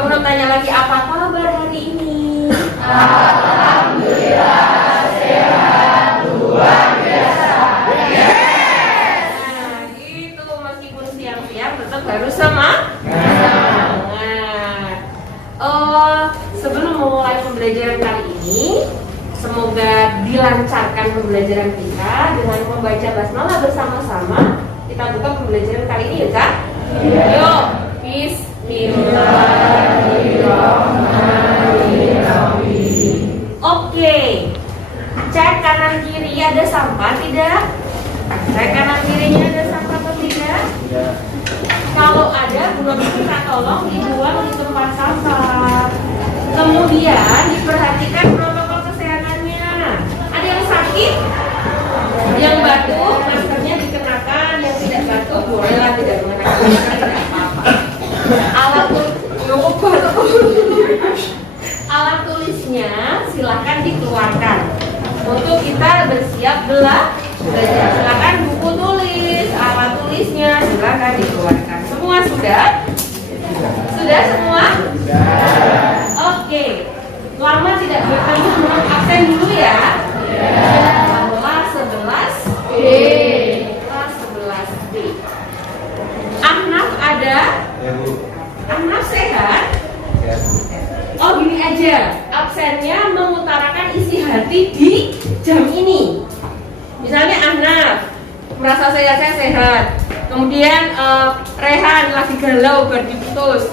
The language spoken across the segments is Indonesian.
Coba Bunda tanya lagi, apa kabar hari ini? Alhamdulillah sehat luar biasa. Nah, itu meskipun siang-siang tetap harus semangat. Sebelum memulai pembelajaran kali ini, semoga dilancarkan pembelajaran kita dengan membaca basmalah bersama-sama. Kita buka pembelajaran kali ini ya, Kak? Yuk, Bismillahirrahmanirrahim. Oke, cek kanan kiri ada sampah tidak? Cek kanan kirinya ada sampah atau tidak? Kalau ada, Bunda minta tolong dibuang di tempat sampah. Kemudian diperhatikan protokol kesehatannya. Ada yang sakit? Yang batuk, maskernya dikenakan. Yang tidak batuk, bolehlah tidak mengenakan masker, tidak apa-apa. Alat tulisnya silahkan dikeluarkan untuk kita bersiap belajar. Silakan buku tulis, alat tulisnya silahkan dikeluarkan. Semua sudah? Sudah semua? Oke. Lama tidak bertemu, mohon absen dulu ya. Kelas 11B. Kelas 11B. Ahnaf ada? Ahnaf sehat? Oh gini aja, absennya mengutarakan isi hati di jam ini. Misalnya Ahnaf merasa saya sehat. Kemudian Rehan lagi galau berdiputus,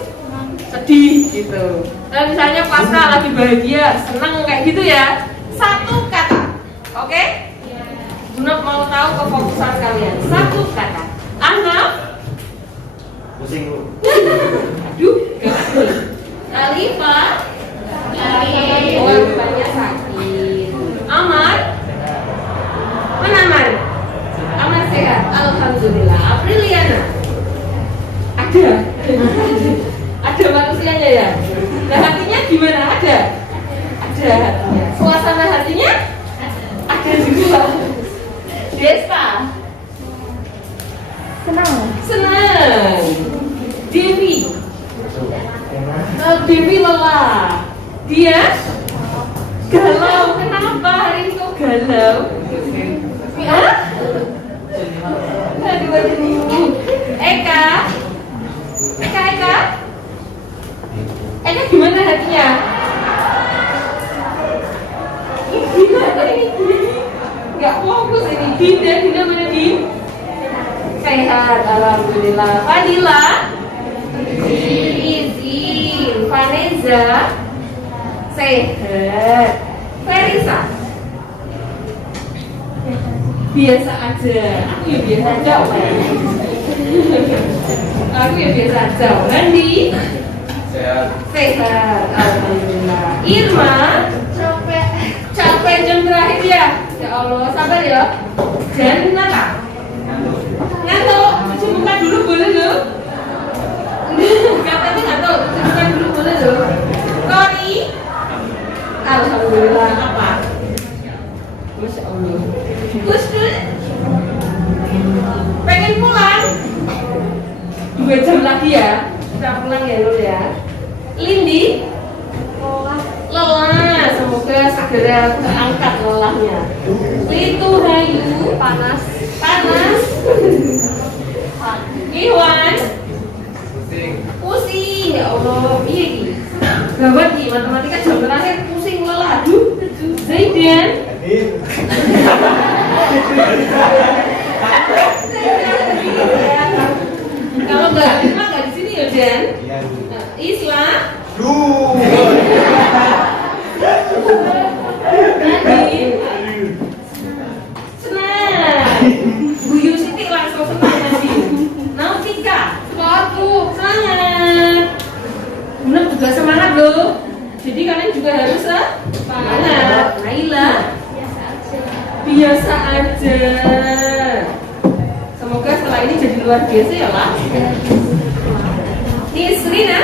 sedih gitu. Dan misalnya Pasca lagi bahagia, seneng kayak gitu ya. Satu kata, oke? Bunda mau tahu kefokusan kalian. Satu kata. Ahnaf. Pusing lu. Aduh, gak. Alifah. Oh, banyak sakit. Amar. Mana Amar? Amar sehat. Alhamdulillah. Apriliana. Ada. Ada manusianya ya. Nah hatinya gimana? Ada. Ada hatinya. Suasana hatinya ada juga. Desta. Senang. Dewi. Dewi lelah. Dia galau. Kenapa hari ini kok galau? Hah? Aduh, aduh. Eka. Eka gimana hatinya? Gimana ini? Gak fokus ini. Dinda mana Din? Sehat, alhamdulillah. Fadila. Izin. Vanessa. Sehat. Ferisa. Biasa aja. Aku ya biasa aja. Aku ya biasa aja. Nandi. Sehat. Alhamdulillah. Irma. Capek jam terakhir ya. Ya Allah, sabar ya. Jangan kenapa? Ngantuk. Cuci muka dulu boleh loh. Katanya ngantuk. Cuci muka dulu boleh loh. Kori. Alhamdulillah. Apa? Masya Allah. Kusnul. Pengen pulang? 2 jam lagi ya. Kita pulang ya Lul ya. Lindi. Lelah. Semoga segera terangkat lelahnya. Litu Hayu. Panas. Iwan. Pusing. Ya Allah. Iya Ki. Gawat Ki. Matematika jam terakhir pusing lelah. Aduh. Zaidan. Kalau nggak terima nggak di sini ya Dan. Islam. Nadi. Senang. Bu Yusiti langsung senang Nadi. Nautika. Suatu semangat. Benar juga semangat loh. Jadi kalian juga harus semangat. Naila. Biasa aja. Semoga setelah ini jadi luar biasa ya lah. Nisrina.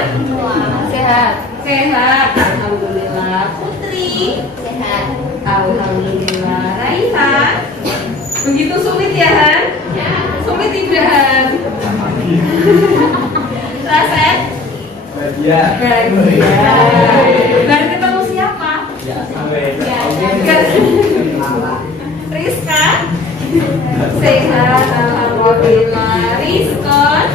Sehat. Alhamdulillah. Putri. Sehat. Alhamdulillah. Raihan. Begitu sulit ya Han? Sulit tidak Han? Raset. Bahagia. Baru ketemu siapa? Rizka? Sehat, alhamdulillah. Rizkon?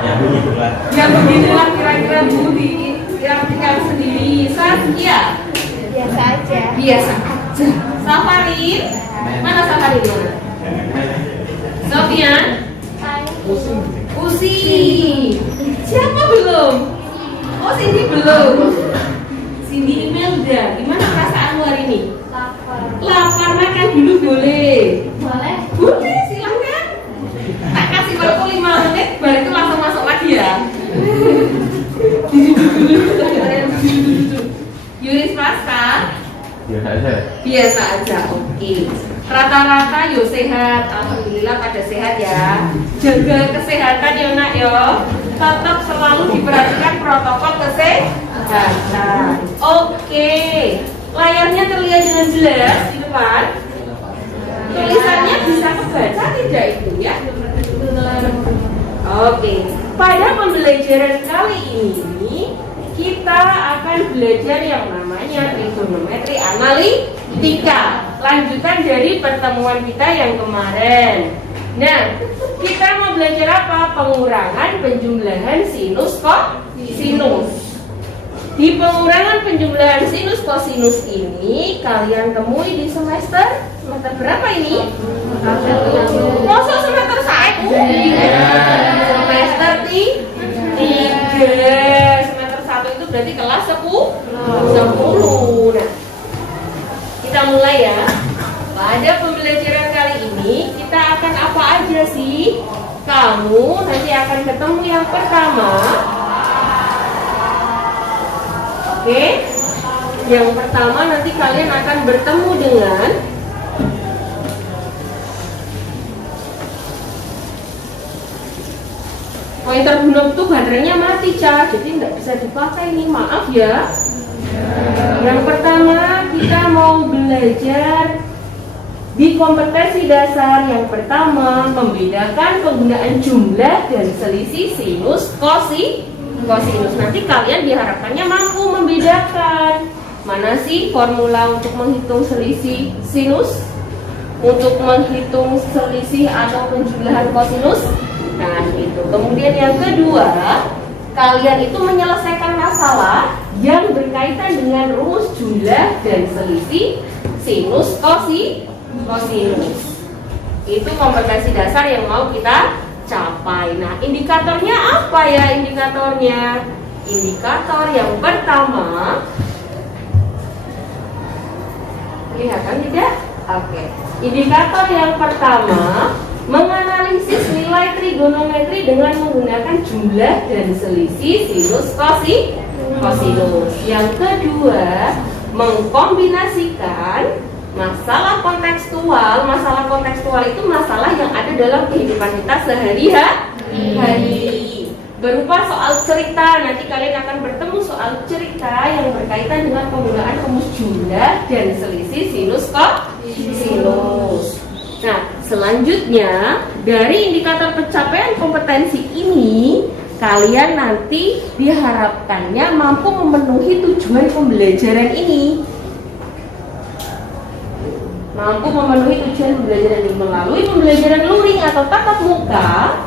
Ya begitulah. Ya begitulah kira-kira Budi. Kira-kira sendiri. Saskia? Biasa aja. Biasa aja. Safarin? Mana Safarin? Sofian? Usi. Siapa belum? Oh, Cindy belum. Cindy Imelda. Gimana perasaanmu hari ini? Lapar, makan dulu boleh. Boleh? Boleh, silahkan. Tak kasih waktu 5 menit, baru itu langsung masuk lagi ya. Yuris Praska? Biasa aja. Biasa aja, oke. Rata-rata yo sehat, alhamdulillah pada sehat ya. Jaga kesehatan ya nak yo. Tetap selalu diperhatikan protokol kesehatan. Oke. Layarnya terlihat dengan jelas di depan. Tulisannya bisa kebaca tidak itu ya? Oke. Pada pembelajaran kali ini kita akan belajar yang namanya trigonometri analitika. Lanjutan dari pertemuan kita yang kemarin. Nah, kita mau belajar apa? Pengurangan penjumlahan sinus kosinus. Di pengurangan penjumlahan sinus kosinus ini kalian temui di semester berapa ini? Masa semester 1? Semester 3. Semester 1 itu berarti kelas 10. Nah, kita mulai ya. Pada pembelajaran kali ini kita akan apa aja sih? Kamu nanti akan ketemu yang pertama. Oke. Yang pertama nanti kalian akan bertemu dengan pointer belum tuh baterainya mati, Ca. Jadi nggak bisa dipakai nih, maaf ya. Yang pertama kita mau belajar di kompetensi dasar. Yang pertama membedakan penggunaan jumlah dan selisih sinus kosinus. Nanti kalian diharapkannya mampu membedakan mana sih formula untuk menghitung selisih sinus, untuk menghitung selisih atau penjumlahan kosinus. Nah itu. Kemudian yang kedua, kalian itu menyelesaikan masalah yang berkaitan dengan rumus jumlah dan selisih sinus kosinus. Itu kompetensi dasar yang mau kita capai. Nah, indikatornya apa ya indikatornya? Indikator yang pertama, kelihatan tidak? Oke. Indikator yang pertama menganalisis nilai trigonometri dengan menggunakan jumlah dan selisih sinus kosinus. Yang kedua, mengkombinasikan masalah kontekstual. Masalah kontekstual itu masalah yang ada dalam kehidupan kita sehari-hari. Berupa soal cerita. Nanti kalian akan bertemu soal cerita yang berkaitan dengan penggunaan rumus jumlah dan selisih sinus kosinus. Nah, selanjutnya dari indikator pencapaian kompetensi ini, kalian nanti diharapkannya mampu memenuhi tujuan pembelajaran ini. Mampu memenuhi tujuan pembelajaran ini melalui pembelajaran luring atau tatap muka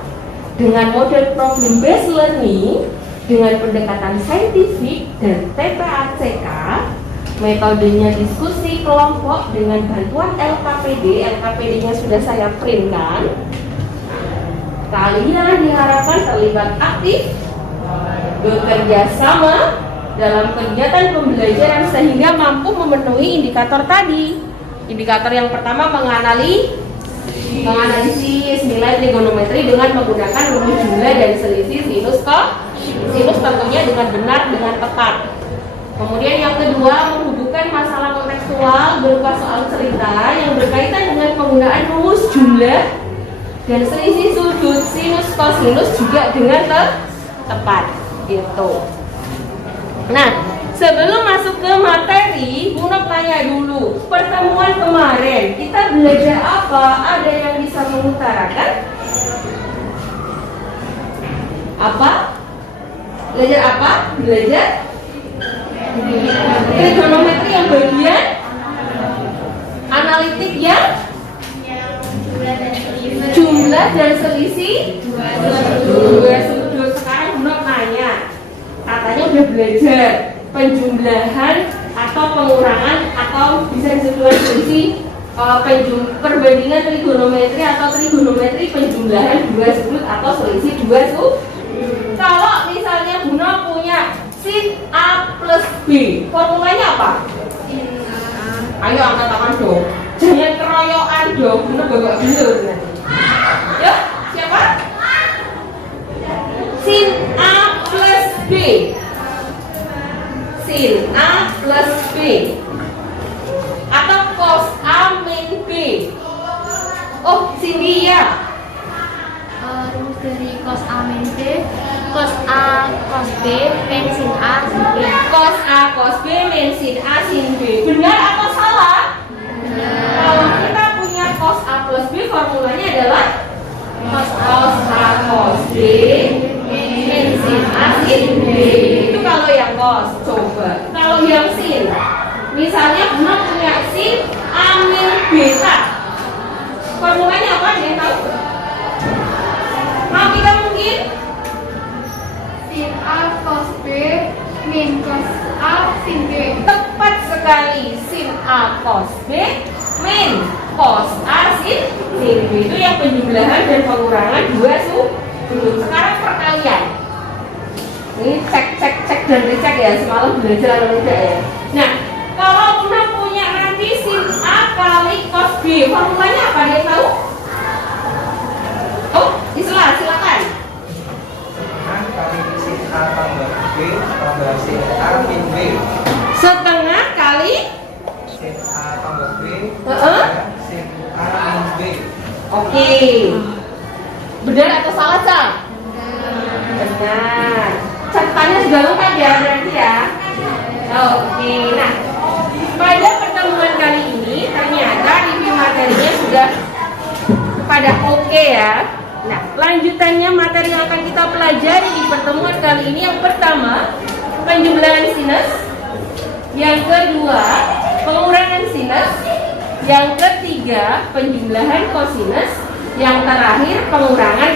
dengan model problem based learning, dengan pendekatan saintifik dan TPACK. Metodenya diskusi kelompok dengan bantuan LKPD. LKPD-nya sudah saya printkan. Kalian diharapkan terlibat aktif, bekerja sama dalam kegiatan pembelajaran sehingga mampu memenuhi indikator tadi. Indikator yang pertama menganalisis nilai trigonometri dengan menggunakan rumus jumlah dan selisih sinus tentunya dengan benar, dengan tepat. Kemudian yang kedua, menghubungkan masalah kontekstual berupa soal cerita yang berkaitan dengan penggunaan rumus jumlah dan selisih sudut sinus kosinus juga dengan tepat. Gitu. Nah, sebelum masuk ke materi, Bunok tanya dulu. Pertemuan kemarin kita belajar apa? Ada yang bisa mengutarakan? Apa? Belajar apa? Belajar trigonometri yang bagian analitik yang jumlah dan selisih dua sudut. Sekarang Bunda nanya, katanya udah belajar penjumlahan atau pengurangan atau bisa disebut selisih perbandingan trigonometri atau trigonometri penjumlahan dua sudut atau selisih dua sudut. Kalau misalnya Bunda punya sin A plus B, formulanya apa? Ayo angkat tangan dong. Jangan keroyokan dong, Bunda babak belur nanti. Yuk, siapa? Sin A plus B. Sin A plus B. Atau cos A min B. Oh, Cindy ya. Rumus dari cos A min B, cos A cos B min sin A sin B. Cos A cos B min sin A sin B. Benar atau salah? Kalau kita punya cos A plus B, formulanya adalah cos A cos B min sin A sin B. Itu kalau yang cos. Coba kalau yang sin, misalnya Bunda punya sin A min beta, formulanya apa? Ada yang tahu? Mau kita mungkin? Sin A cos B min cos A sin B. Tepat sekali, sin A cos B min cos A sin B. Itu yang penjumlahan dan pengurangan dua sudut. Sekarang perkalian. Ini cek dan dicek ya, semalam belajar atau tidak ya. Nah, kalau Bunda punya nanti sin A kali cos B, formulanya apa? Dia tahu? Oh, silakan. Kali sin A tambah B tambah sin A min B. Setengah kali Sin A tambah B Heeh. sin A min B. Oke. Benar atau salah, Cak? Benar. Catatannya sudah lengkap ya berarti ya. Oke. Nah, pada pertemuan kali ini ternyata review materinya sudah pada oke ya. Nah, lanjutannya materi yang akan kita pelajari di pertemuan kali ini, yang pertama penjumlahan sinus, yang kedua pengurangan sinus, yang ketiga penjumlahan kosinus, yang terakhir pengurangan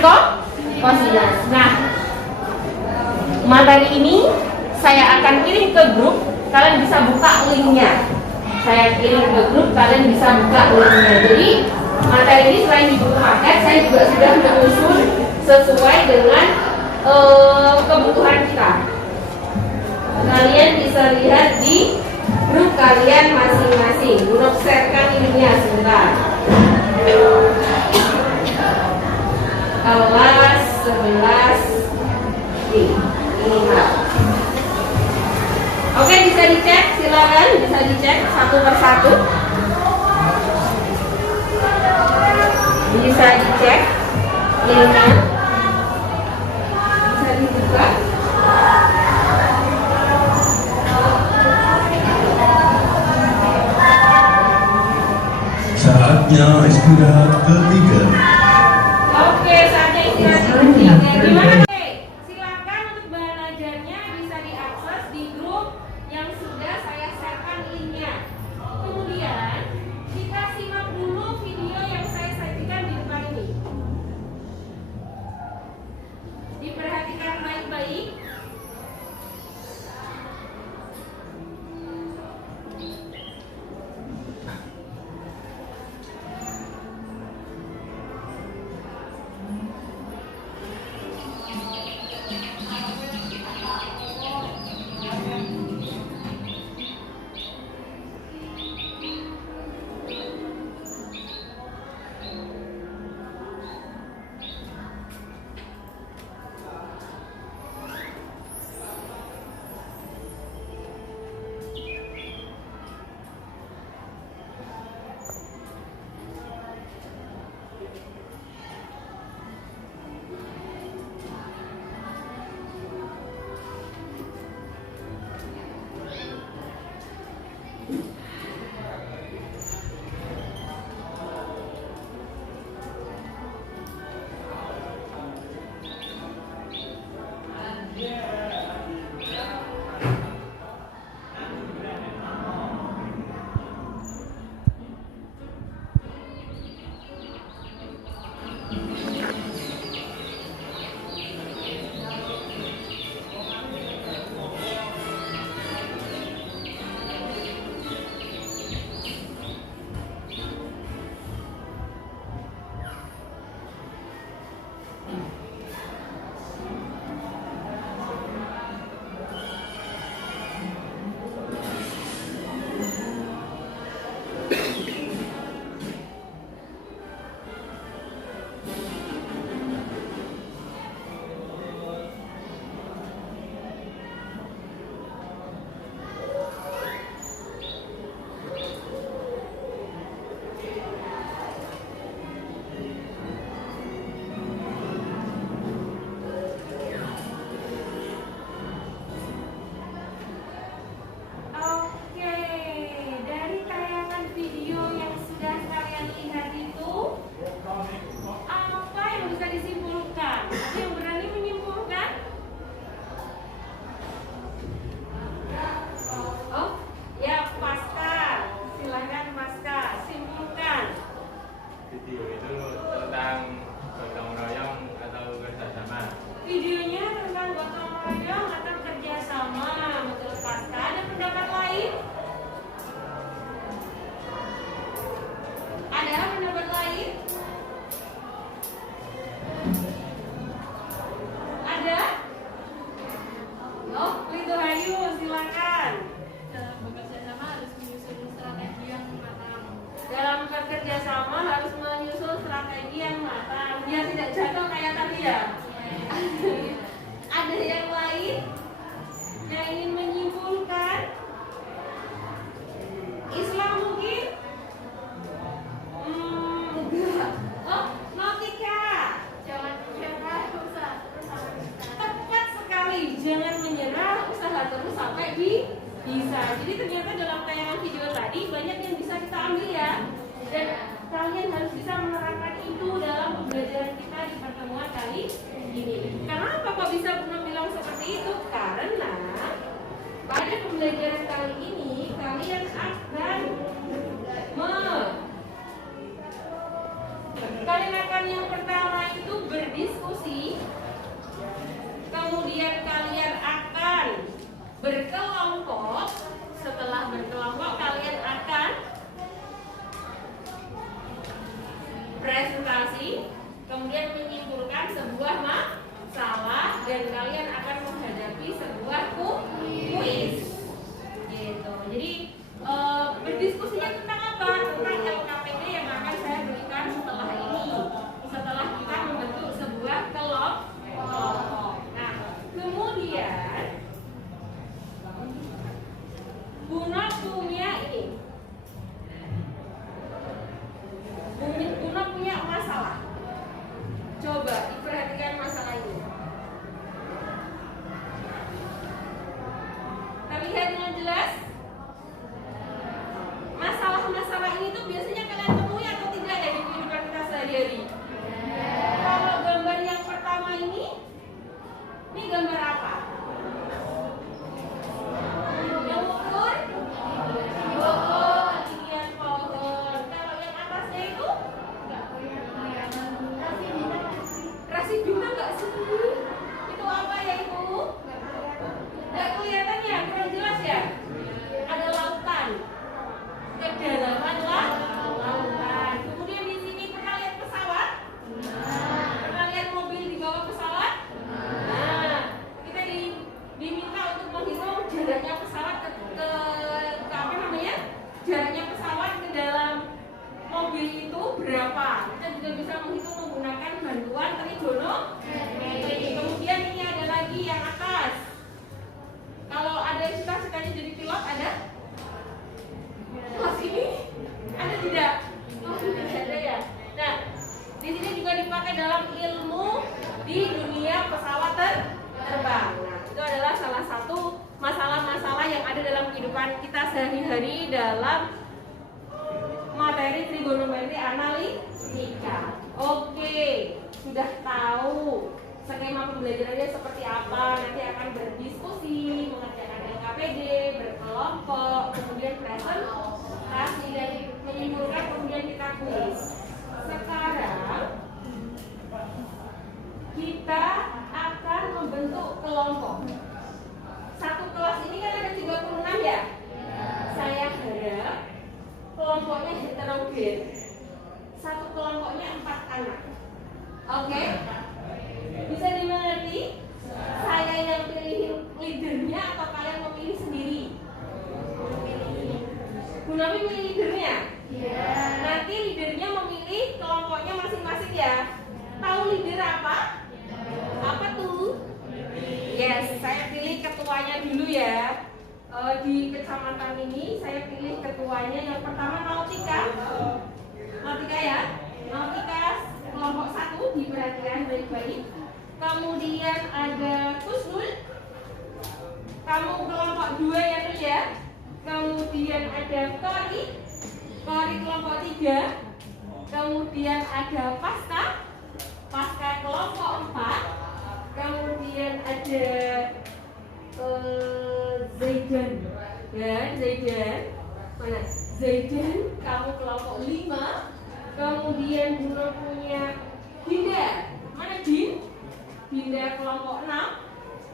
kosinus. Nah, materi ini saya akan kirim ke grup, kalian bisa buka linknya. Saya kirim ke grup, kalian bisa buka linknya. Jadi materi ini selain di buku paket, saya juga sudah menyusun sesuai dengan kebutuhan kita. Kalian bisa lihat di grup kalian masing-masing. Bunda sharekan ininya sebentar. Kelas 11 ini Mbak. Oke, bisa dicek, silakan bisa dicek satu persatu. Bisa dicek linknya, bisa dibuka. Saatnya istirahat ketiga. Oke, saatnya istirahat ketiga. Gimana? Oke, silakan untuk bahan ajarnya bisa diakses di grup yang sudah saya sharekan linknya. Kemudian kita simak dulu video yang saya sajikan di depan ini. Diperhatikan baik-baik. lagi? Bisa. Jadi ternyata dalam tayangan video tadi banyak yang bisa kita ambil ya. Dan kalian harus bisa menerapkan itu dalam pembelajaran kita di pertemuan kali ini. Kenapa kok bisa Bunda bilang seperti itu? Karena pada pembelajaran kali ini kalian akan yang pertama itu berdiskusi, kemudian kalian akan berkelompok. Setelah berkelompok kalian akan presentasi, kemudian menyimpulkan sebuah masalah, dan kalian akan menghadapi sebuah kuis gitu. Jadi berdiskusinya tentang apa? Tentang LKPD yang akan saya berikan setelah ini, setelah kita membentuk sebuah kelompok. Nah, kemudian Bunda punya ini, Bunda punya masalah. Coba diperhatikan masalah ini. Terlihat dengan jelas? Masalah-masalah ini tuh biasanya kalian temui atau tidak ya di kehidupan kita sehari-hari? Kalau gambar yang pertama ini gambar apa? Yang ukur? Tinggian pohon. Kalau yang atasnya itu? Rasi bintang nggak sih? Itu apa ya Ibu? Nggak kelihatan ya? Kurang jelas ya? Ada lautan. Kedalaman lautan. Kemudian di sini pernah lihat pesawat? Pernah lihat mobil di bawah pesawat? Nah, kita diminta untuk menghitung jaraknya pesawat ke apa namanya? Jaraknya pesawat ke dalam mobil itu berapa? Kita juga bisa menghitung menggunakan bantuan trigonometri. Kemudian ini ada lagi yang atas. Kalau ada cita-citanya jadi pilot, ada? Kelas ini ada tidak? Oh, tidak ada ya. Nah, di sini juga dipakai dalam ilmu di dunia pesawat terbang. Nah, itu adalah salah satu masalah-masalah yang ada dalam kehidupan kita sehari-hari dalam materi trigonometri analitika. Oke, sudah tahu skema pembelajarannya seperti apa. Nanti akan berdiskusi, mengerjakan LKPD, berkelompok, kemudian presentasi dan menyimpulkan, kemudian kita kuis. Sekarang kita akan membentuk kelompok. Satu kelas ini kan ada 36 ya? Saya harap kelompoknya heterogen. Satu kelompoknya 4 anak. Oke? Bisa dimengerti? Saya yang pilih leadernya atau kalian memilih sendiri? Bu Nabi milih leadernya? Nanti leadernya memilih kelompoknya masing-masing ya. Tahu leader apa? Apa tuh? Yes, saya pilih ketuanya dulu ya. Di kecamatan ini saya pilih ketuanya. Yang pertama Nautika. Nautika ya. Nautika kelompok 1, diperhatikan baik-baik. Kemudian ada Kusnul. Kamu kelompok 2 ya Nul ya. Kemudian ada Kori. Kori kelompok 3. Kemudian ada Pasca. Pasca kelompok 4. Kemudian ada Zaidan. Dan Zaidan mana? Zaidan kamu kelompok 5. Kemudian Bunda punya Dinda. Mana Din? Dinda kelompok 6.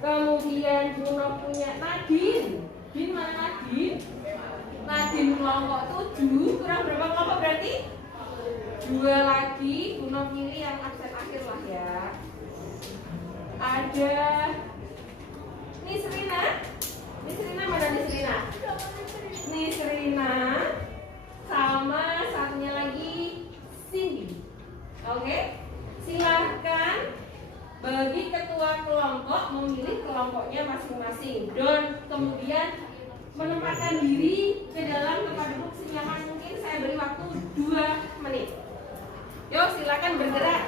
Kemudian Bunda punya Nadine. Din mana Nadine? Nadine kelompok 7. Kurang berapa kelompok berarti? 2 lagi. Bunda pilih yang absen akhir lah ya. Ada Nisrina. Nisrina mana Nisrina? Nisrina sama satunya lagi Cindy. Oke? Silahkan bagi ketua kelompok memilih kelompoknya masing-masing dan kemudian menempatkan diri ke dalam tempat duduk senyaman mungkin. Saya beri waktu 2 menit. Yuk silakan bergerak.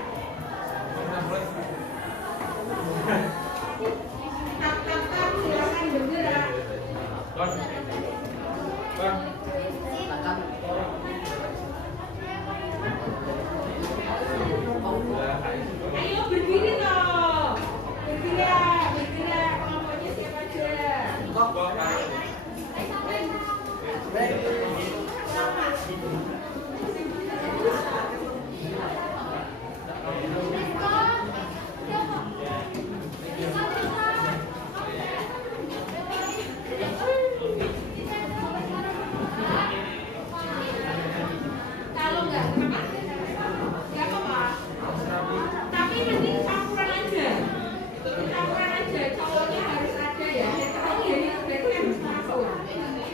Tap silakan bergerak. Ayo berdiri toh. Bergerak, bergerak. Kelompoknya siapa aja? Kalau nggak apa-apa. Tapi mending campuran aja. Campuran aja. Cowoknya harus ada ya. Tahu ya ini berarti harus campur. Ayo silakan.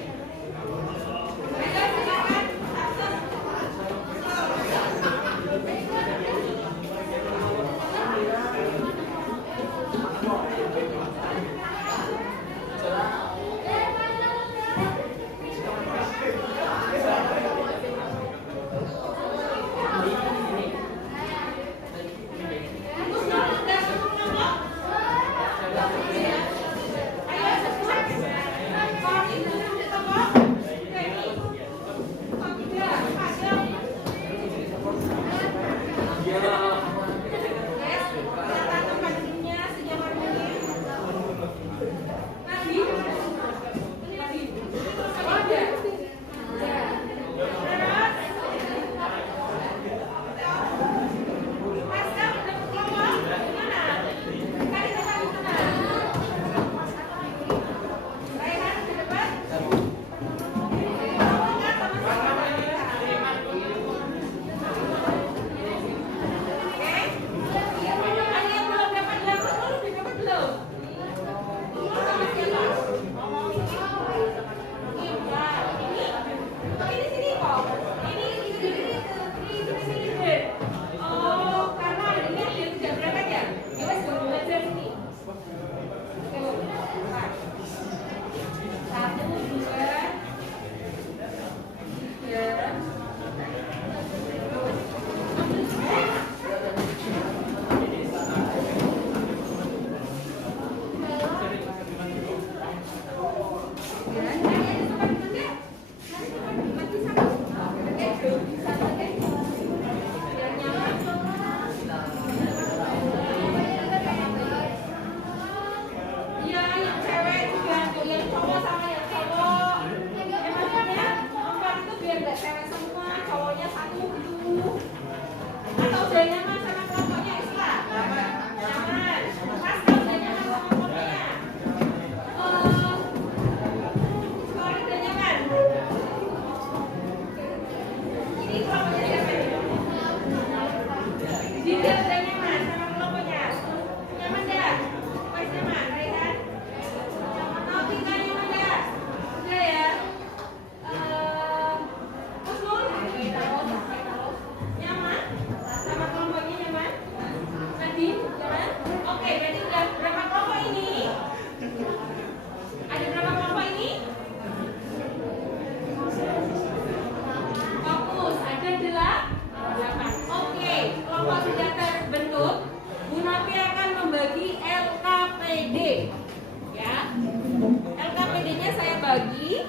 bagi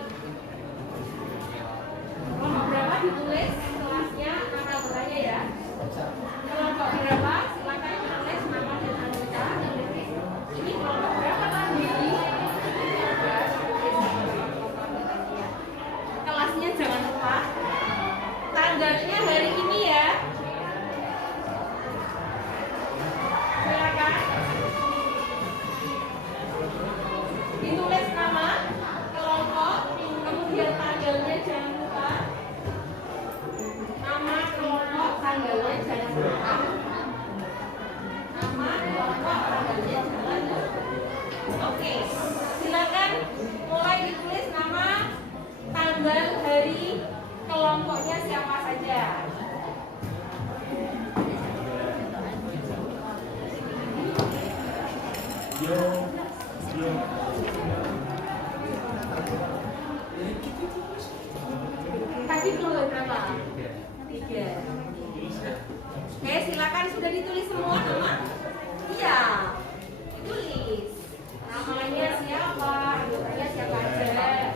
kelompok berapa ditulis kelasnya nama anggotanya ya. Kelompok berapa silakan tulis nama dan anggota. Ini kelompok berapa tadi? Kelasnya jangan lupa. Tanggalnya hari ini ya. Silakan ditulis nama kelompok, kemudian tanggalnya jangan lupa. Nama kelompok, tanggalnya jangan lupa. Nama kelompok, tanggalnya jangan lupa. Oke, silakan mulai ditulis nama, tanggal, hari, kelompoknya siapa saja. Tadi keluar berapa? 3. Oke, silakan sudah ditulis semua nama? Iya, ditulis. Namanya siapa? Anggotanya siapa aja?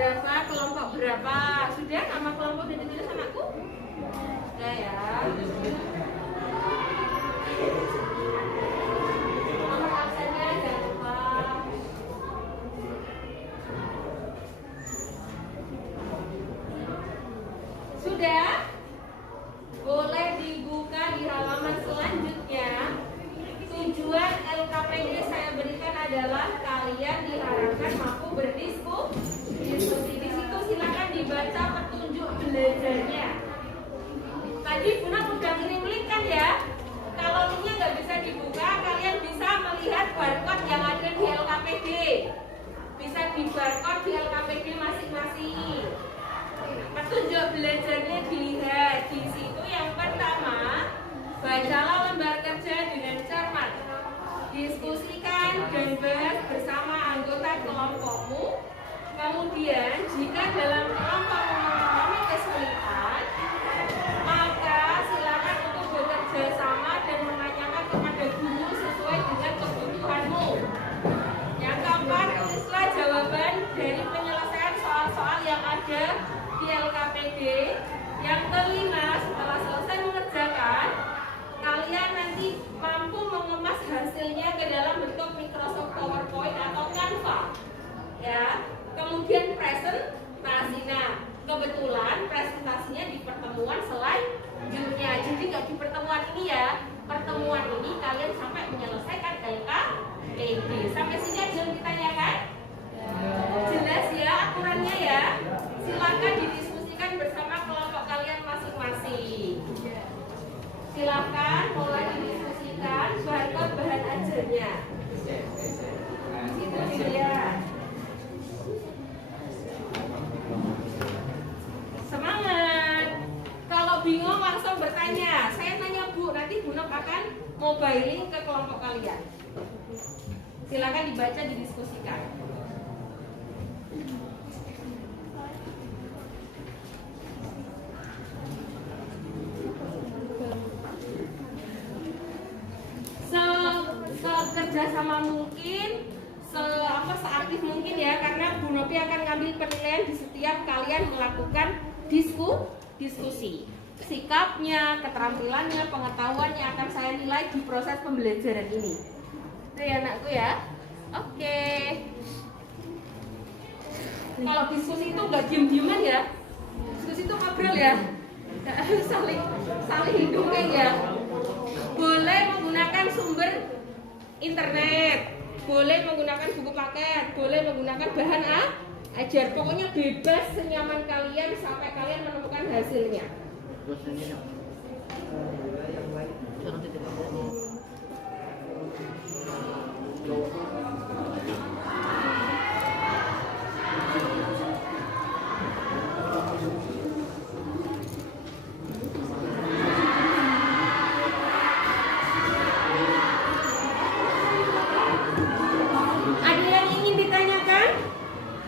berapa, kelompok berapa. Sudah nama kelompok udah ditulis anakku? Sudah ya. Nomor absennya jangan lupa. Sudah? Boleh dibuka di halaman selanjutnya. Tujuan LKPD saya berikan adalah kalian diharapkan mampu berdiskusi. Di situ silakan dibaca petunjuk belajarnya. Tadi Bunda udah ngirim link kan ya? Kalau linknya nggak bisa dibuka, kalian bisa melihat barcode yang ada di LKPD. Bisa di barcode di LKPD masing-masing. Petunjuk belajarnya dilihat di situ. Yang pertama, bacalah lembar kerja dengan cermat. Diskusikan dan bahas bersama anggota kelompokmu. Kemudian, jika dalam kelompok mengalami kesulitan, maka silakan untuk bekerja sama dan menanyakan kepada guru sesuai dengan kebutuhanmu. Yang keempat, tulislah jawaban dari penyelesaian soal-soal yang ada di LKPD. Yang kelima, setelah selesai mengerjakan, kalian nanti mampu mengemas hasilnya ke dalam bentuk Microsoft PowerPoint atau Canva. Ya. Kemudian presentasi. Nah, kebetulan presentasinya di pertemuan selanjutnya. Jadi nggak di pertemuan ini ya. Pertemuan ini kalian sampai menyelesaikan LKPD. Sampai sini aja yang ditanyakan? Jelas ya aturannya ya. Silakan didiskusikan bersama kelompok kalian masing-masing. Silakan mulai didiskusikan barcode bahan ajarnya. Itu dia. Semangat. Kalau bingung langsung bertanya. Saya tanya Bu, nanti Bu Nok akan mobiling ke kelompok kalian. Silakan dibaca, didiskusikan. Kerjasama mungkin seaktif mungkin ya, karena Bu Nopi akan ngambil penilaian di setiap kalian melakukan diskusi. Sikapnya, keterampilannya, pengetahuannya akan saya nilai di proses pembelajaran ini. Itu ya anakku ya. Oke. Kalau diskusi itu nggak diem-dieman ya. Diskusi itu ngobrol ya. saling hidungin ya. Boleh menggunakan sumber internet, boleh menggunakan buku paket, boleh menggunakan bahan ajar. Pokoknya bebas senyaman kalian sampai kalian menemukan hasilnya.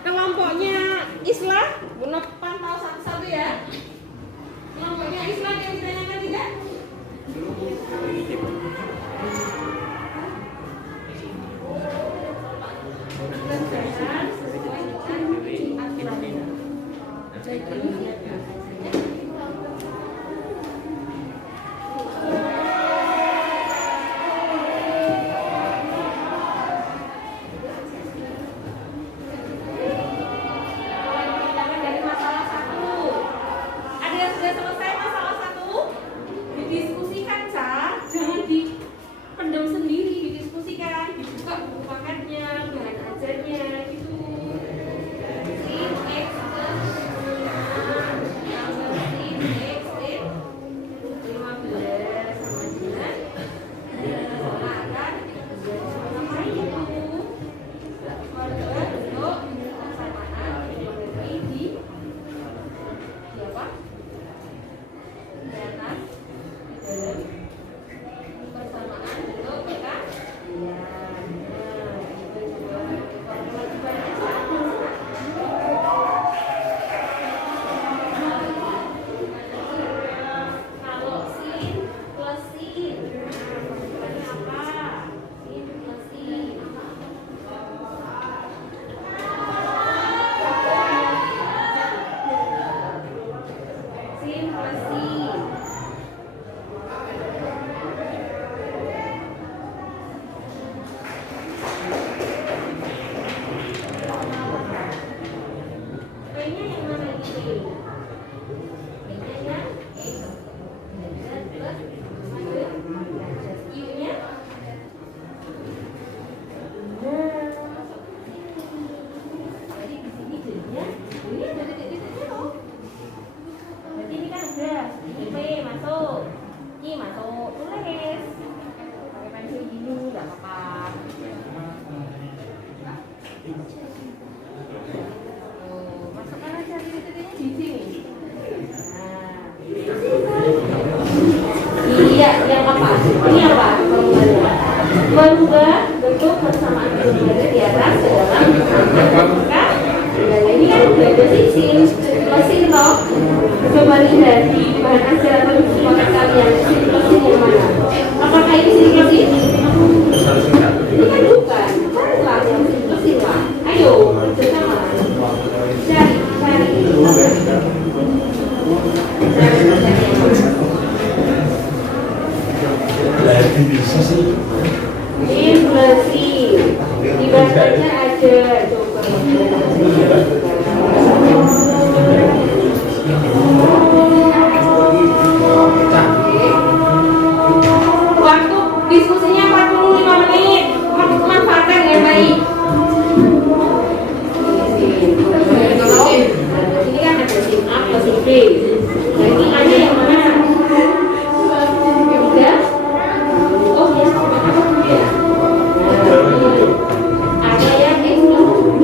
Kelompoknya Islam, Bu Nok pantau satu-satu ya. Kelompoknya Islam yang ditanyakan tidak? Kerjaan sesuai dengan aturannya. Didiskusikan, Ca. Jangan dipendam sendiri, didiskusikan, dibuka buku paket nggak ada sih sin plus sin toh. Coba lihat di bahan ajar atau di kotak kalian sin plus sin yang mana? Apakah ini sin plus sin? Ini kan bukan. Carilah yang sin plus sin lah. Ayo bersama. Cari. Inflasi di bahasanya ada waktu diskusinya 45 menit manfaatkan dengan baik. Ini kan ada sin A plus sin B. Nah ini A-nya yang mana? Tiga. Oh ya, apa dulu ya? Ada yang X 20,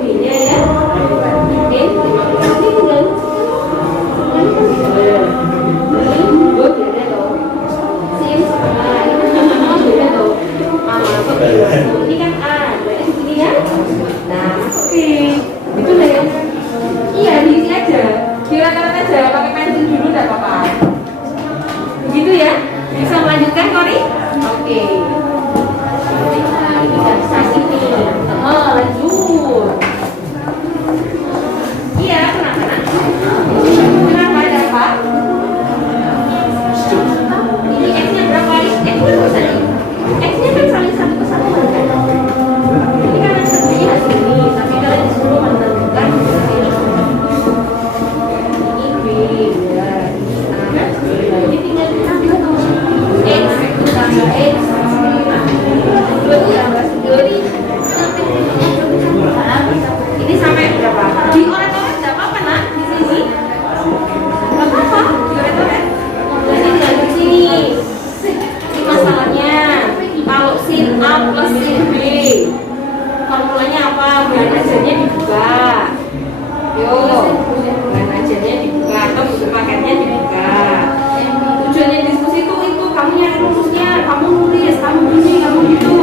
B-nya ya X 50 tinggal. Ini gue beda loh. Sin, nah ini sama beda loh. Masuk ini kan A, berarti di sini ya. Nah masukin. Itu lah ya. Iya diisi aja. Kira-kira aja pakai pensil dulu enggak apa-apa. Begitu ya. Bisa melanjutkan Kori? Oke. Nah, ini nggak bisa sini. Lanjut. Iya, kenapa? Kenapa ada apa? Ini X-nya berapa? X berapa tadi? X-nya kan saling satu kesatuan kan? Ini kan ada satunya di sini, tapi kalian disuruh menentukan ini. Ini B, ya. Ini tinggal ditambah X tambah X. Ini sampai berapa? Dioret-oret nggak apa-apa nak di sini. Nggak apa-apa dioret-oret. Jadi tinggal di sini. Ini masalahnya kalau sin A plus sin B formulanya apa? Bahan ajarnya dibuka. Yo, bahan ajarnya dibuka atau buku paketnya dibuka. Tujuannya diskusi itu kamu nyari rumusnya, kamu nulis, kamu ini, kamu gitu.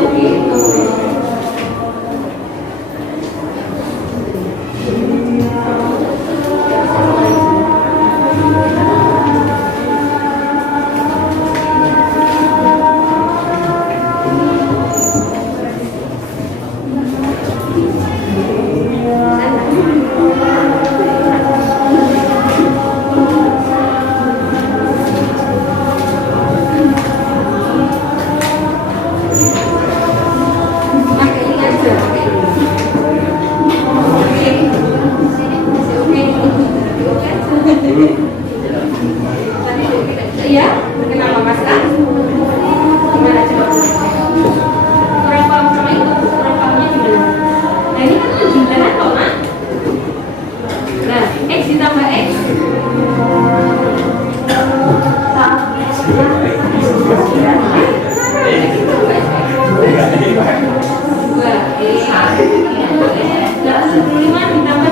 Iya, kenapa Mas Kak? Gimana coba? Kurang paham sama itu, kurang pahamnya gimana? Nah ini kan jumlahan kok, Mak. Nah, X ditambah X. Dua, X. 85 ditambah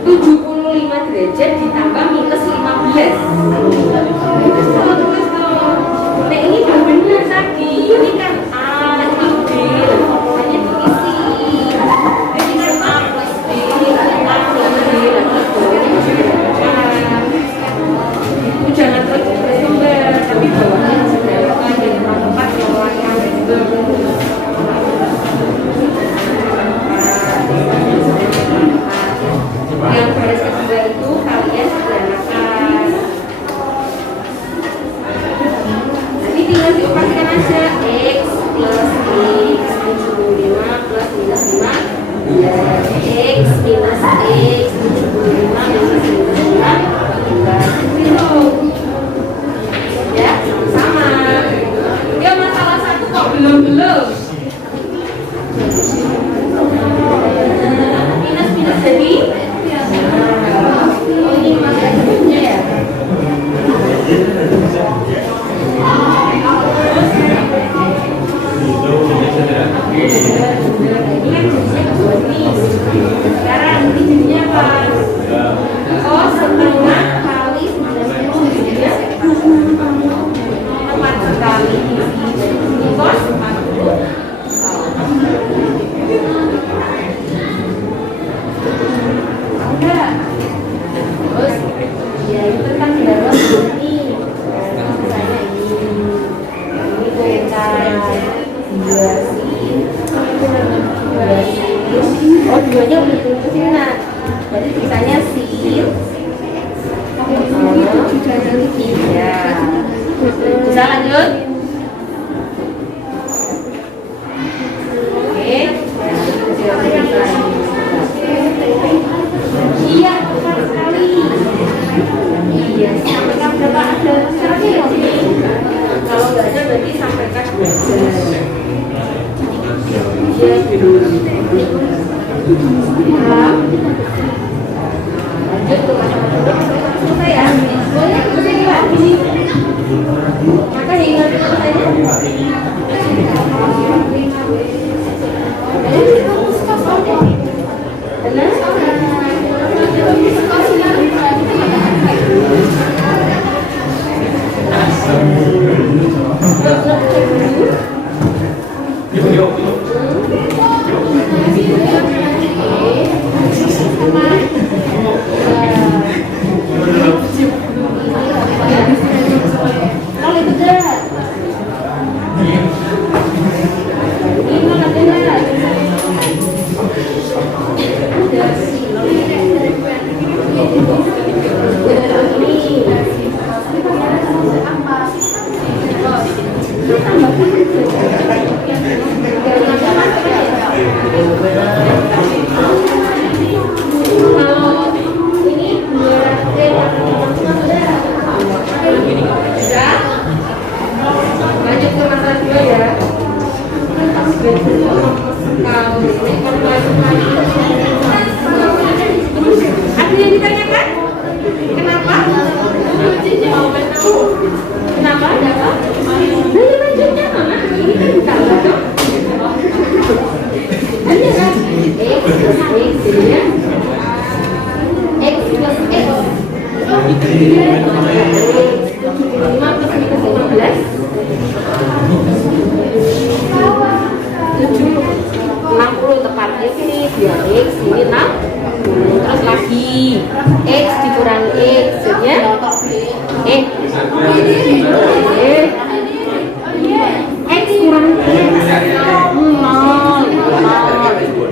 75 derajat ditambah minus 15. Terus nah ini kan benar tadi. Ini kan A, ini B. Hanya diisi. Ini kan A plus B. Ini kan A plus B. Itu jangan terus sumber, tapi bawahnya sederhana dan tempat bawahnya yang baris kedua itu kalian sederhanakan. Nanti tinggal dioperasikan aja. X plus X 75 plus minus 5 ya. X minus X 75 minus 5 itu ya sama. Ya masalah satu kok belum minus jadi ini masih ada bunyinya ya. Sekarang ini jadinya apa? Oh, setengah kali 90 jadinya Dua sin. Dua sin. Oh, duanya udah turun ke sini, nah. Berarti tulisannya sin. Iya. Bisa lanjut? Oke. Iya, benar sekali. Iya, sampaikan berapa ada syaratnya ya? Kalau nggak ada berarti sampaikan belajar. Iya, lanjut ke masalah selesai ya. Boleh selesai lagi. Maka ingat selesainya. Lanjut ke masalah 2 ya. Ada yang ditanyakan? Kenapa? Kenapa? Ada apa? Nah, lanjutnya mana? Ini kan ditambah dong. Ada kan? X plus X ya. X plus X. 5 plus minus 15. 60 tepatnya sini 2x ini 6 terus lagi x dikurangi x jadinya x kurang x 0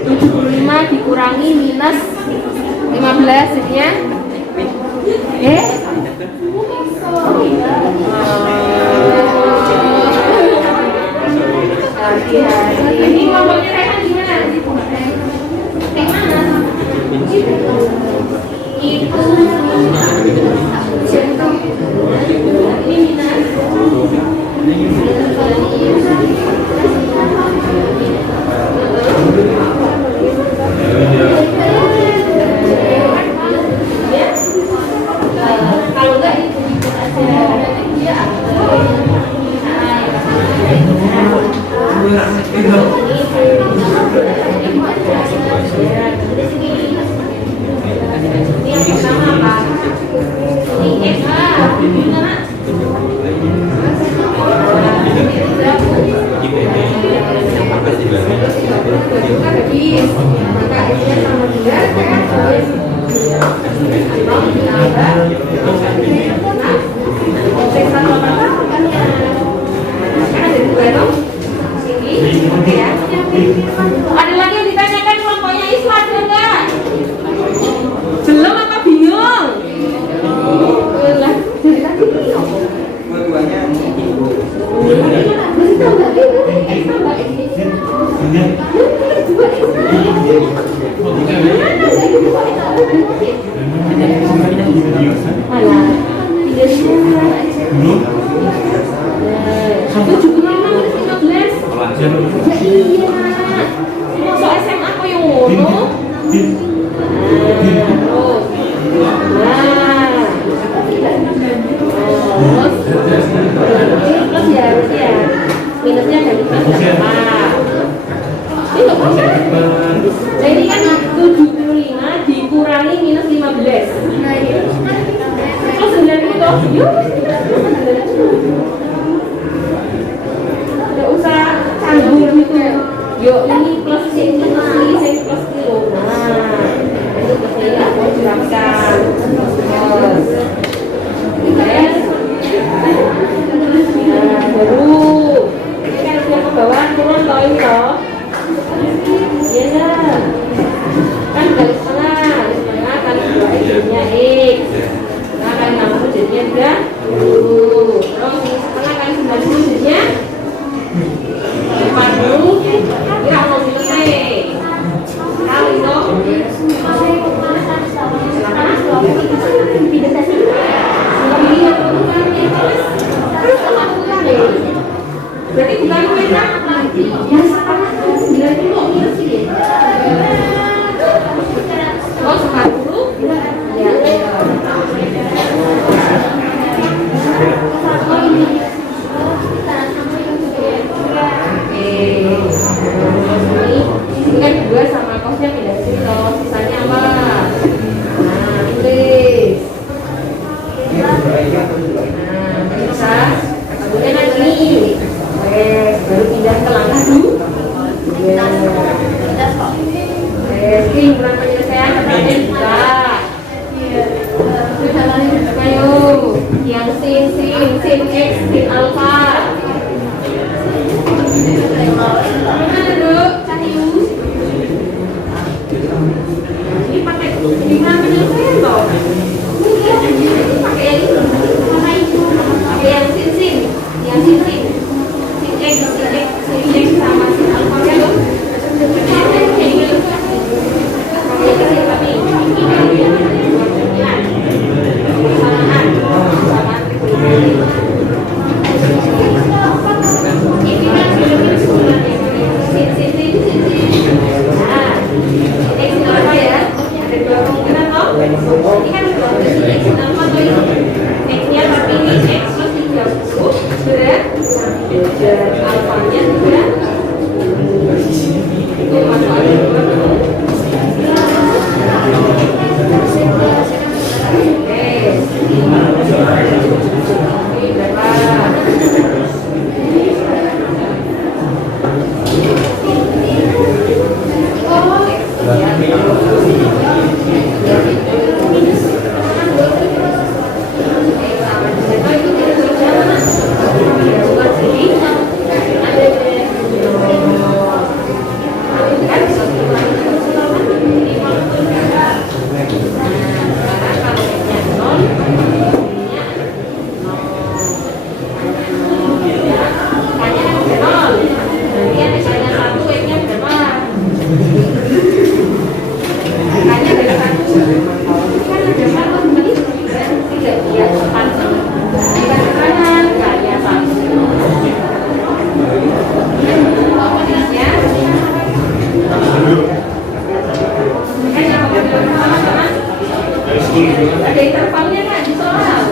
75 dikurangi minus 15 jadinya ini ngomongnya Rehan gimana? Kayak mana? Itu ini minus. Kalau enggak ini yang pertama apa? Ini X gimana? Ada lagi yang ditanyakan kelompoknya Isma ada enggak? Belum apa bingung? Lah, jadi tadi Dua-duanya Masuk SMA kok yang ngono? Plus ya, berarti ya minusnya dari plus berapa? Ini nggak bisa. Nah ini kan 75 dikurangi minus 15. Plus 9 itu yuk. Nggak usah canggung gitu. Yuk ini plus ini plus kilo. Nah itu plusnya aku jelaskan. Nah baru Berarti bulan mereka ya sama 90 minus ini. Oh 40 ya. Ini kan 2 sama kosnya pindah sini loh. Sisanya apa? Nah, tulis. Nah, bisa. Kemudian lagi. Baru pindah ke langkah 2. Ini bulan penyelesaian perhatian juga. Ayo, yang sin x, sin alfa. Mana dulu, Cahyu? Ini pakai dengan penyelesaian toh? Pakai yang ini, pakai yang sin, yang sin x sama sin alfa ya loh. Ada intervalnya kan di soal.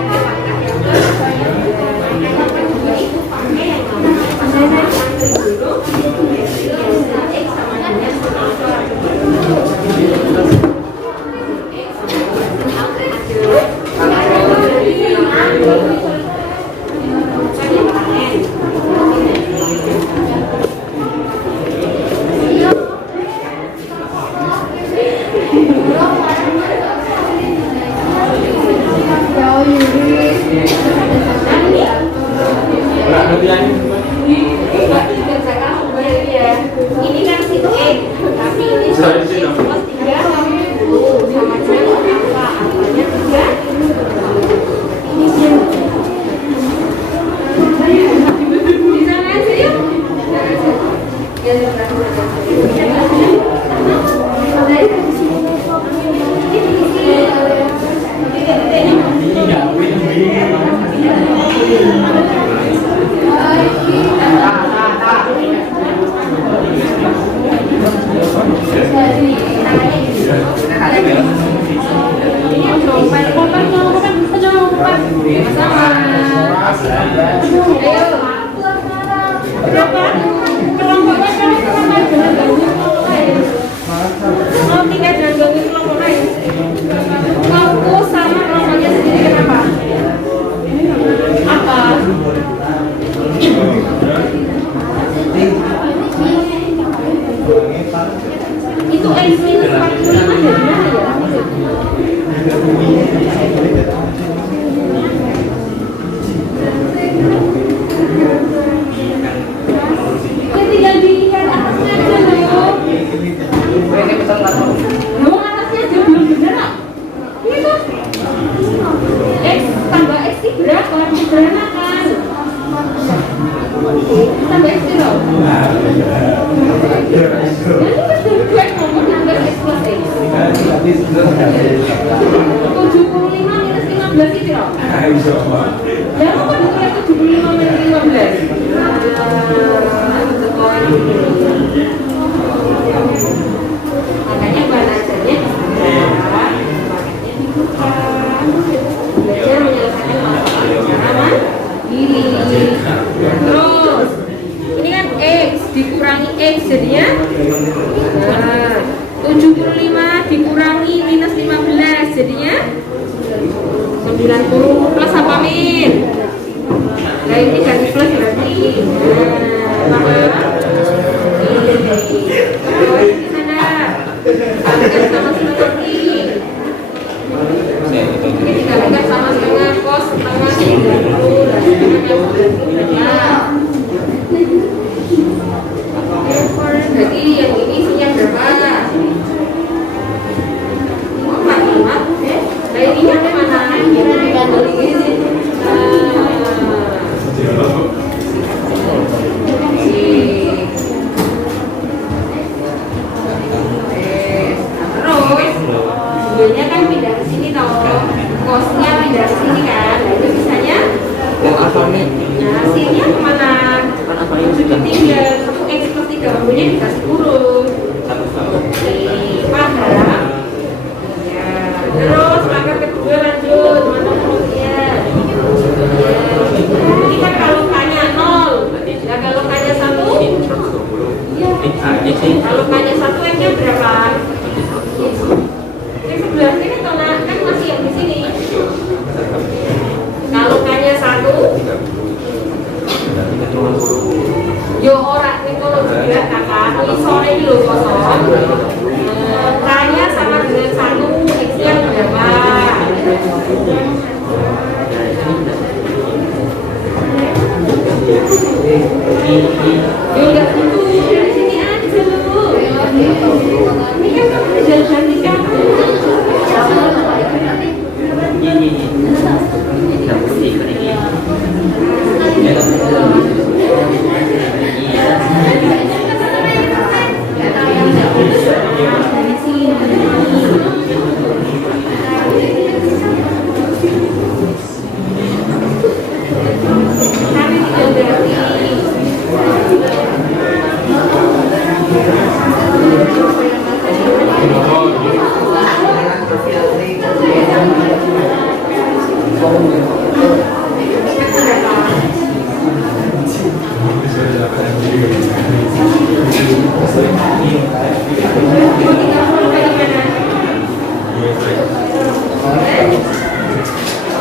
yang di langkah yang kedua itu pakai yang namanya pasangan antri dulu. X sama dengan ini kan sin X, tapi ini X plus 3 sama dengan apa? Apanya 3? Di sana aja yuk. Itu X minus 45 dari mana ya? Ya tinggal dilihat atasnya aja loh. Ini pesan apa? Loh atasnya aja belum bener kok. Ini tuh X tambah X ini berapa? Berapa kan? Tambah X loh. Tujuh puluh lima minus 15 itu loh. Ya kok ditulis 75 minus 15? Makanya balasannya dibuka. Belajar menyelesaikan masalah secara mandiri. Terus ini kan X dikurangi X jadinya 75 dikurangi minus 15 jadinya 90 plus apa min? Nah ini ganti plus berarti paham? Terus di sana kalikan sama seperti ini dikalikan sama setengah cos setengah 30 dan setengah jadi yang ini isinya berapa? Nah ininya kemana? Terus duanya kan pindah ke sini toh, kosnya pindah ke sini kan, nah itu sisanya nah hasilnya kemana? Tinggal 1x plus 3 bangunnya dikasih kurung. Paham? Ya. Terus langkah kedua lanjut mana kurungnya? Ini kan kalau K-nya 0, nah kalau K-nya 1 kalau K-nya 1 X-nya berapa? Yang sebelah sini kan masih yang di sini. Kalau K-nya 1 yo ora ning kono juga kakak, ini sore ini lho kosong. K-nya sama dengan 1, X-nya berapa? Yo enggak gitu, dari sini aja lu. Ini kan kamu jalan di kamu.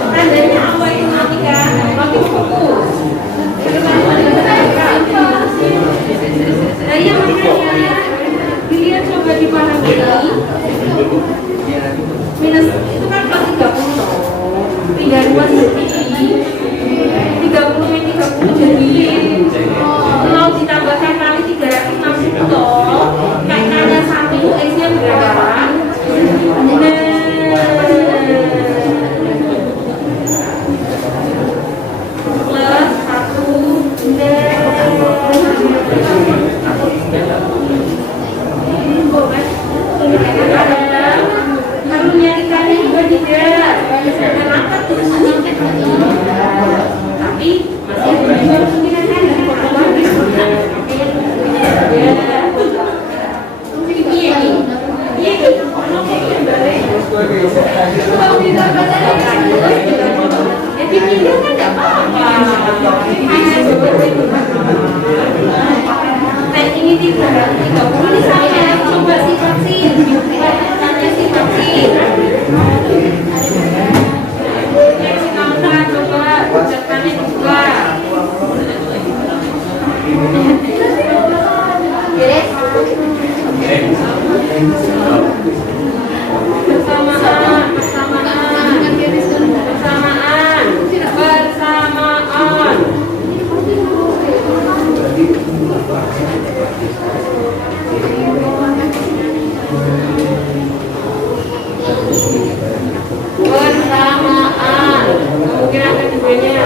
Tandanya apa itu nanti kan? Nanti fokus. Nah, iya makanya dilihat coba dipahami. Minus itu kan plus 30 toh. 32 jadi 30 min 30 jadi mau ditambahkan kali 360 toh. Kaitannya 1 itu X-nya berapa? Plus 1 harus nyarikannya juga tidak. Kenapa tuh? Tapi masih ada kemungkinan kan? Iya nih. Iya nih. Ya dipindah kan nggak apa-apa. Nah ini 30 di sana. Coba sih vaksin. Tanya sih vaksin. Yang si kamu coba ucapkannya juga. Bersamaan. Mungkin akan keduanya.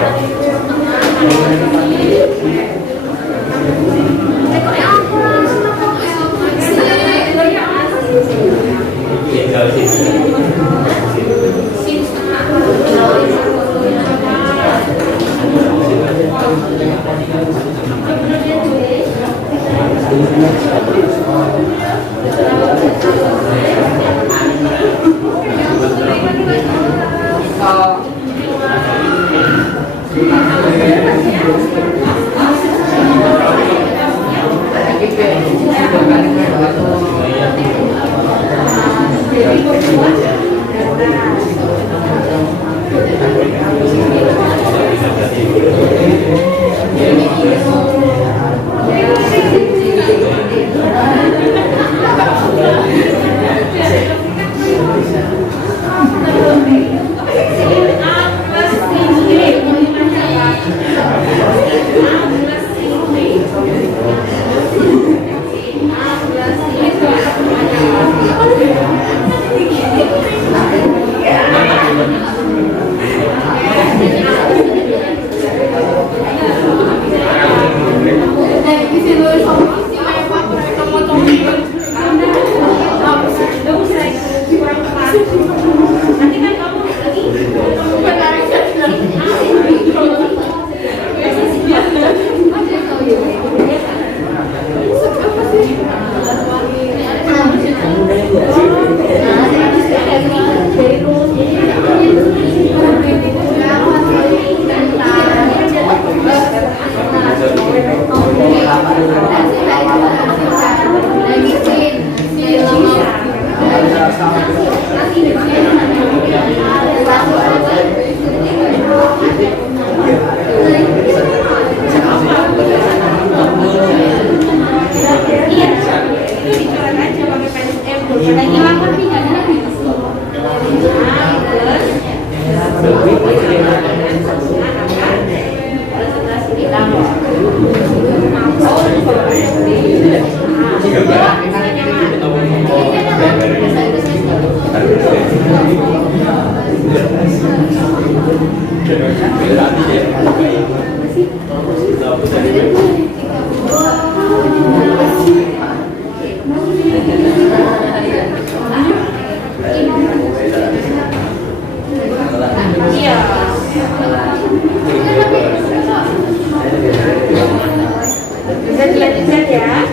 Bisa dilanjutkan ya.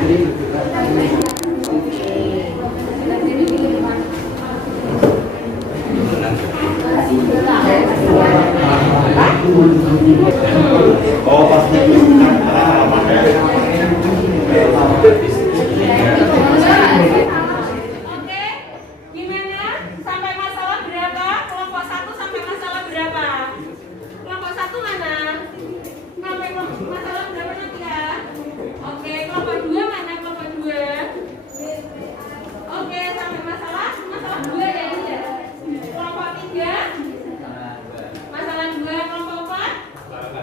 Oh pasti. Oke, gimana? Sampai masalah berapa? Kelompok 1 sampai masalah berapa? Kelompok 1 mana? Sampai masalah berapa nanti ya? Oke, kelompok 2 mana? Kelompok 2. Oke, sampai masalah 2 ya ini ya. Kelompok 3. Masalah 2, kelompok 4.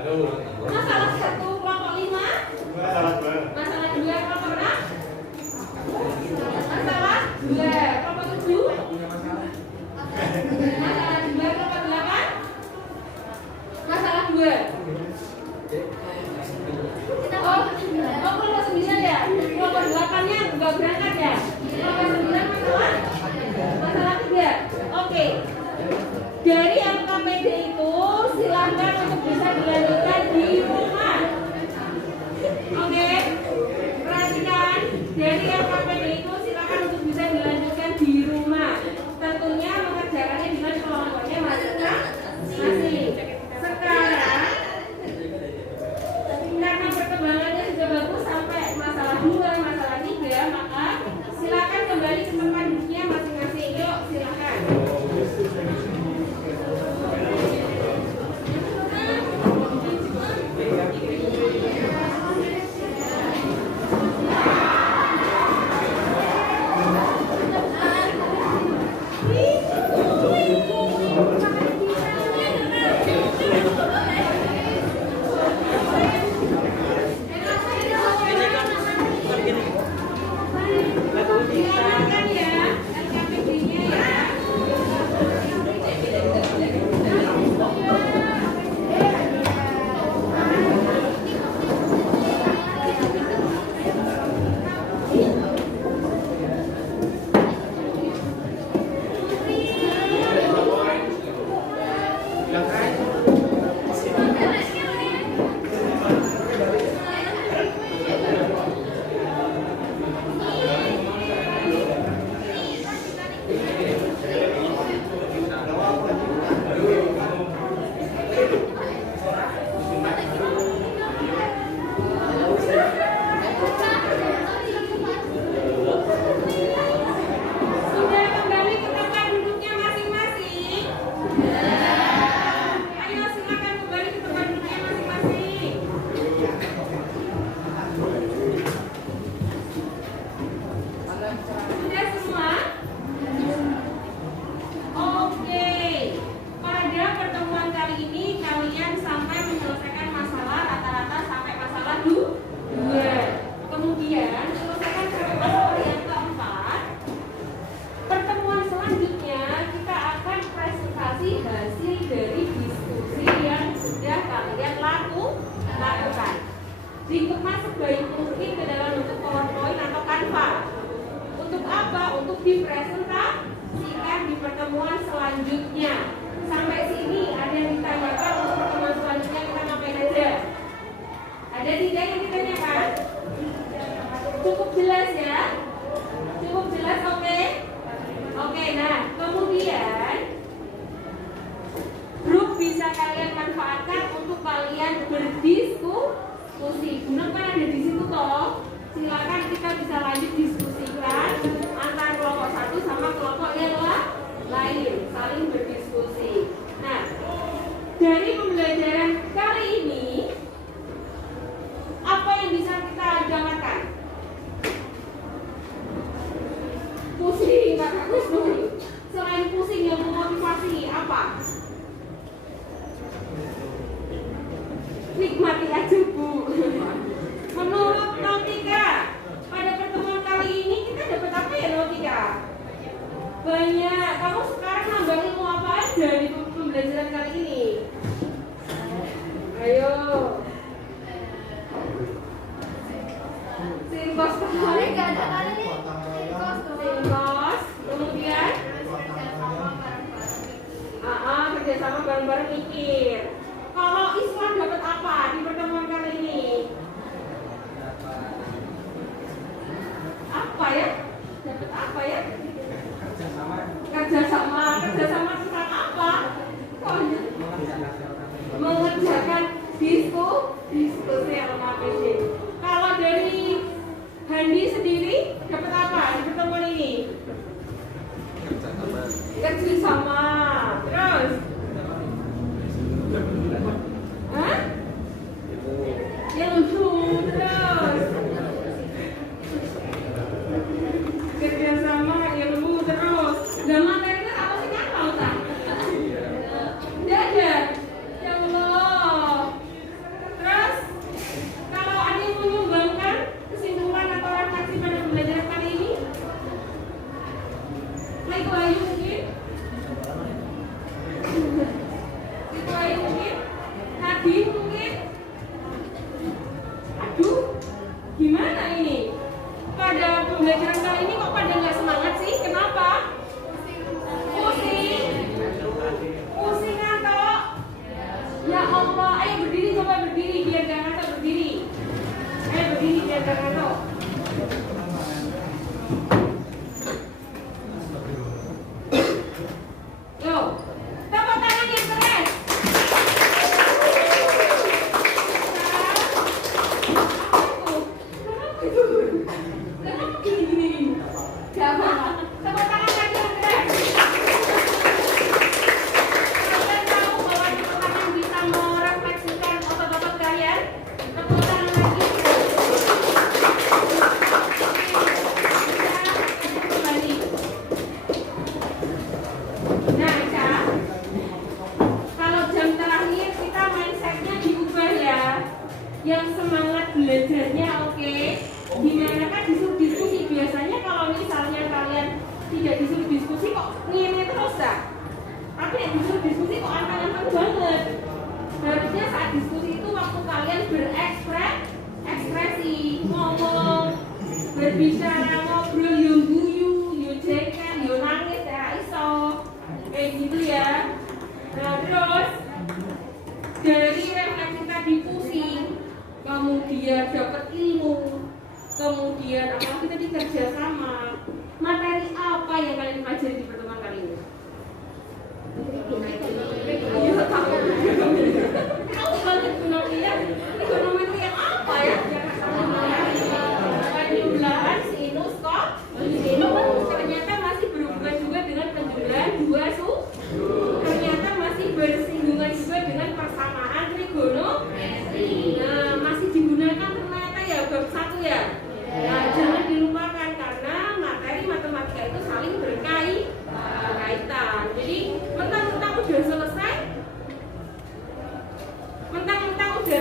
Masalah 1, kelompok 5. Masalah 2, kelompok 6. Masalah 2, kelompok 7. Masalah 2, kelompok 8. Masalah 2. Oh, kelompok 9 ya? Kelompok 8-nya nggak berangkat ya? Kelompok 9 masalah 3. Oke. Dari LKPD itu silakan untuk bisa dilanjutkan di rumah. Oke. Perhatikan, dari LKPD itu silakan untuk bisa dilanjutkan di rumah. Tentunya mengerjakannya dengan kelompoknya masing-masing. Sekarang karena perkembangannya sudah bagus sampai masalah 2, masalah 3, maka silakan kembali ke tempat duduknya masing-masing. Yuk, silakan. Silakan ya, LKPD-nya ya. Sudah kembali ke tempat duduknya masing-masing? Ayo silakan kembali ke tempat duduknya masing-masing. Sudah semua? Oke. Pada pertemuan kali ini kalian sampai menyelesaikan masalah rata-rata sampai masalah 2. Kemudian selesaikan sampai masalah yang keempat. Pertemuan selanjutnya kita akan presentasi hasil dari diskusi yang sudah kalian lakukan. Dikemas sebaik mungkin ke dalam bentuk PowerPoint atau Canva. Untuk apa? Untuk dipresentasikan di pertemuan selanjutnya. Sampai sini ada yang ditanyakan untuk pertemuan selanjutnya kita ngapain aja? Ada tidak yang ditanyakan? Cukup jelas ya? Cukup jelas, oke? Oke, nah kemudian grup bisa kalian manfaatkan untuk kalian berdiskusi. Benar kan ada di situ toh? Silakan kita bisa lanjut diskusikan antara kelompok 1 sama kelompok yang lain, saling berdiskusi. Nah, dari pembelajaran kali ini apa yang bisa kita dapatkan? Pusing, kakak Kusnul. Selain pusing yang memotivasi apa? Nikmati aja Bu. Menurut Nautika, pada pertemuan kali ini kita dapat apa ya Nautika? Banyak. Kamu sekarang nambah ilmu apa aja di pembelajaran kali ini? Ayo. Sinkos kali nggak ada kali nih. Sinkos. Kemudian kerjasama bareng-bareng mikir. Kalau Islam dapat apa di pertemuan kali ini? APD. Kalau dari Handi sendiri dapat apa di pertemuan ini? Kerja sama. Terus? Hah? Ilmu. Terus? Kerja sama, ilmu, terus. Dan materinya apa sih kan tahu tak? Tidak ada. Ya Allah. Terus kalau ada yang menyumbangkan kesimpulan atau refleksi pada pembelajaran kali ini, Itu Ayu mungkin? Itu Ayu mungkin? Nadine mungkin? Aduh, gimana ini? Pada pembelajaran kali ini kok pada nggak semangat sih? Kenapa? Pusing? Pusing atau? Ya Allah, ayo berdiri, coba berdiri biar gak ngantuk, berdiri. Ayo berdiri biar gak ngantuk. Yo, tepuk tangan yang keras. Kenapa gini? Gak apa-apa. Tepuk tangan lagi yang keras. Kalian tahu bahwa tepuk tangan bisa merefleksikan otot-otot kalian? Tepuk tangan lagi. Kembali. Nah, Ica, kalau jam terakhir kita mindsetnya diubah ya. Yang semangat belajarnya oke. Gimana kan disuruh diskusi. Biasanya kalau misalnya kalian tidak disuruh diskusi kok ngene terus dah. Tapi yang disuruh diskusi kok anteng-anteng banget. Harusnya saat diskusi itu waktu kalian berekspresi, ngomong, berbicara, ngobrol, yo guyu, yo jengkel, yo nangis, ya iso. Kayak gitu ya. Nah terus dari refleksi tadi pusing, kemudian dapat ilmu, kemudian apalagi tadi kerja sama. Materi apa yang kalian pelajari di pertemuan kali ini? Ayo tahu banget ekonomi ya. Ekonomi itu yang apa ya? Penjumlahan sinus kosinus. Ternyata masih berhubungan juga dengan penjumlahan dua ternyata masih bersinggungan juga dengan persamaan trigonometri. Nah, masih digunakan ternyata ya bab 1 ya. Nah, jangan dilupakan karena materi matematika itu saling berkaitan. Jadi, mentang-mentang udah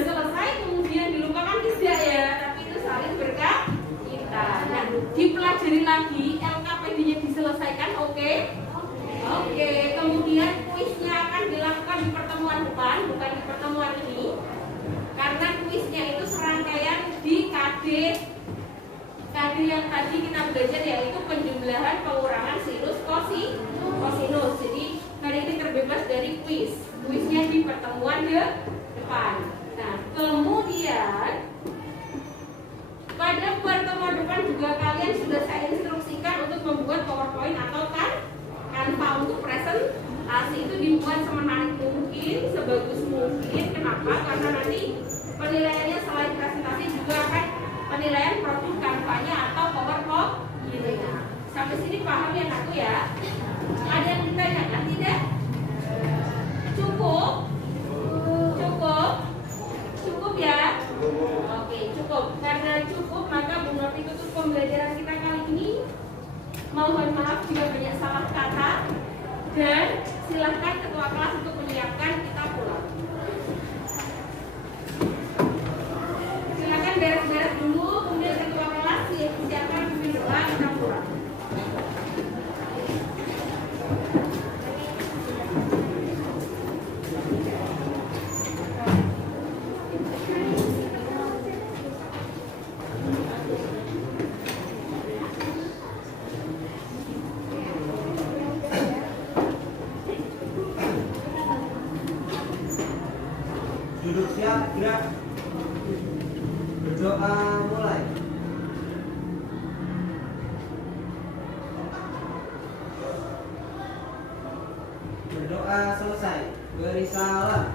selesai, kemudian dilupakan tidak ya, tapi itu saling berkaitan. Nah, dipelajari lagi, LKPD-nya diselesaikan, oke? Oke, kemudian kuisnya akan dilakukan di pertemuan depan, bukan di pertemuan ini. Karena kuisnya itu serangkaian di KD yang tadi kita belajar yaitu penjumlahan pengurangan sinus kosinus. Jadi hari ini terbebas dari kuis. Kuisnya di pertemuan depan. Nah, kemudian pada pertemuan depan juga kalian sudah saya instruksikan untuk membuat PowerPoint atau Canva untuk presentasi. Itu dibuat semenarik mungkin, sebagus mungkin. Kenapa? Karena nanti penilaiannya selain presentasi juga akan penilaian produk Canva-nya atau PowerPoint-nya. Sampai sini paham ya aku ya? Ada yang ditanyakan tidak? Cukup? Cukup ya? Oke, cukup. Karena cukup maka Bung Novi tutup pembelajaran kita kali ini. Mohon maaf jika banyak salah kata dan silahkan ketua kelas untuk menyiapkan kita pulang. Silakan beres-beres dulu, kemudian ketua kelas siapkan pimpin doa kita pulang. Duduk siap, gerak. Berdoa mulai. Berdoa selesai. Beri salam.